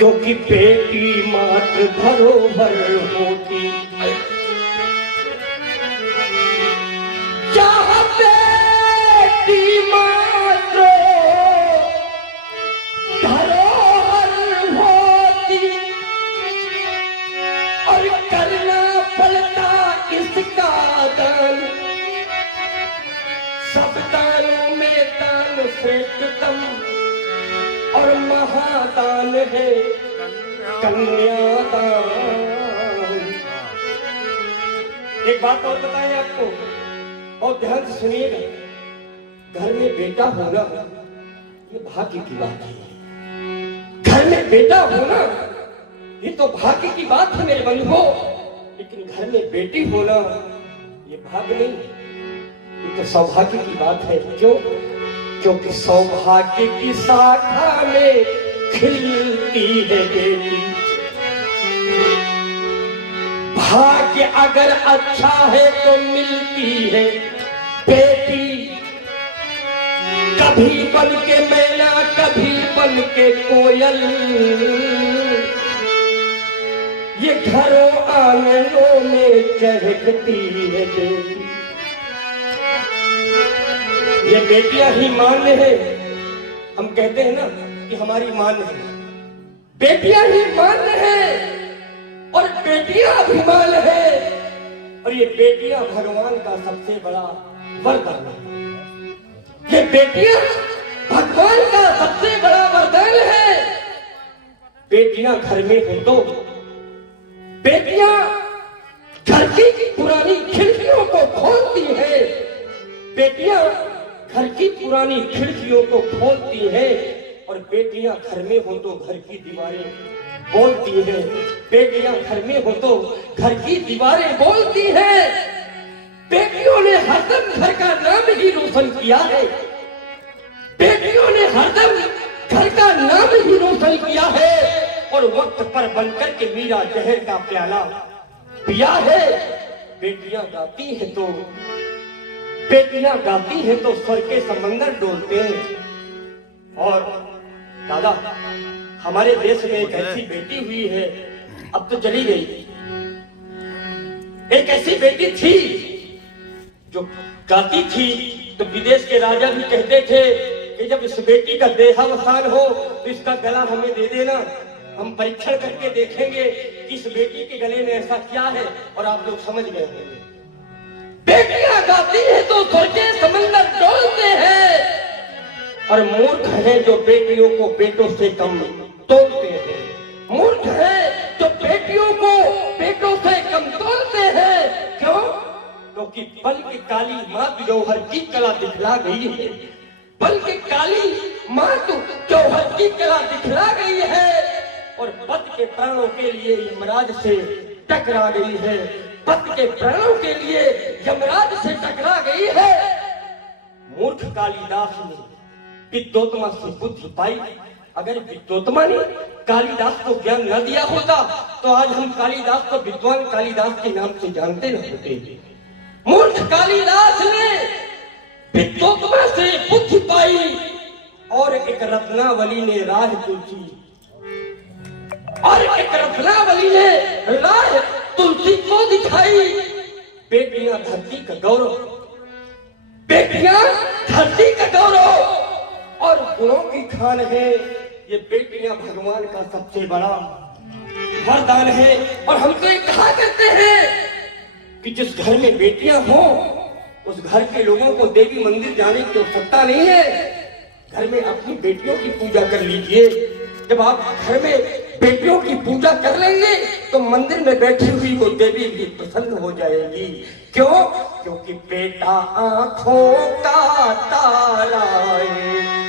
क्योंकि बेटी मात्र धरोहर होती। जहाँ बेटी मात्र धरोहर होती और करना पड़ता इसका दान। सब दानों में दान श्रेष्ठतम और महादान है कन्यादान। एक बात और बताएं आपको, और ध्यान से सुनिएगा। घर में बेटा होना ये भाग्य की बात है। घर में बेटा होना ये तो भाग्य की बात है मेरे बंधुओं, लेकिन घर में बेटी होना ये भाग्य नहीं, ये तो सौभाग्य की बात है। क्यों? क्योंकि सौभाग्य की शाखा में खिलती है बेटी। भाग्य अगर अच्छा है तो मिलती है बेटी। कभी बन के मैना, कभी बन के कोयल, ये घरों आंगनों में चहकती है बेटी। ये बेटियां ही मान्य है। हम कहते हैं ना कि हमारी मान्य है, बेटियां ही मान्य है और बेटियां अभिमान है। और ये बेटियां भगवान का सबसे बड़ा वरदान है। ये बेटियां भगवान का सबसे बड़ा वरदान है। बेटियां घर में हो तो बेटियां घर की पुरानी खिड़कियों को खोलती है। बेटियां घर की पुरानी खिड़कियों को खोलती है। और बेटियां घर में हो तो घर की दीवारें बोलती है। बेटियां घर में हो तो घर की दीवारें बोलती है। बेटियों ने हरदम घर का नाम ही रोशन किया है। बेटियों ने हरदम घर का नाम ही रोशन किया है। और वक्त पर बनकर के मीरा जहर का प्याला पिया है। बेटियां गाती है तो स्वर के समंदर डोलते हैं। और दादा, हमारे देश में एक ऐसी बेटी हुई है, अब तो चली गई। एक ऐसी बेटी थी जो गाती थी तो विदेश के राजा भी कहते थे कि जब इस बेटी का देहावसान हो तो इसका गला हमें दे देना, हम परीक्षण करके देखेंगे कि इस बेटी के गले में ऐसा क्या है। और आप लोग समझ गए होंगे। बेटियां गाती है तो स्वर के समंदर डोलते हैं। और मूर्ख है जो बेटियों को बेटों से कम तोलते हैं। मूर्ख है जो बेटियों को बेटों से कम तोलते हैं। क्यों? क्योंकि बल की काली माँ जौहर की कला दिखला गई है। बल की काली माँ जौहर की कला दिखला गई है। और पति के प्राणों के लिए यमराज से टकरा गई है। पति के प्राणों के लिए यमराज से टकरा गई है। मूर्ख कालिदास ने विद्योत्मा से बुद्धि पाई। अगर विद्योत्मा ने कालिदास को ज्ञान न दिया होता तो आज हम कालिदास को विद्वान कालिदास के नाम से जानते न होते। मूर्ख कालिदास ने विद्योत्मा से बुद्धि पाई और एक रत्नावली ने राज तुलसी को दिखाई। बेटियां धरती का गौरव, बेटियां धरती का गौरव और गुणों की खान है। ये बेटियां भगवान का सबसे बड़ा वरदान है। और हम तो ये कहा करते हैं कि जिस घर में बेटियां हो उस घर के लोगों को देवी मंदिर जाने की आवश्यकता नहीं है। घर में अपनी बेटियों की पूजा कर लीजिए। जब आप घर में बेटियों की पूजा कर लेंगे तो मंदिर में बैठी हुई वो देवी भी प्रसन्न हो जाएगी। क्यों? क्योंकि बेटा आंखों का तारा है।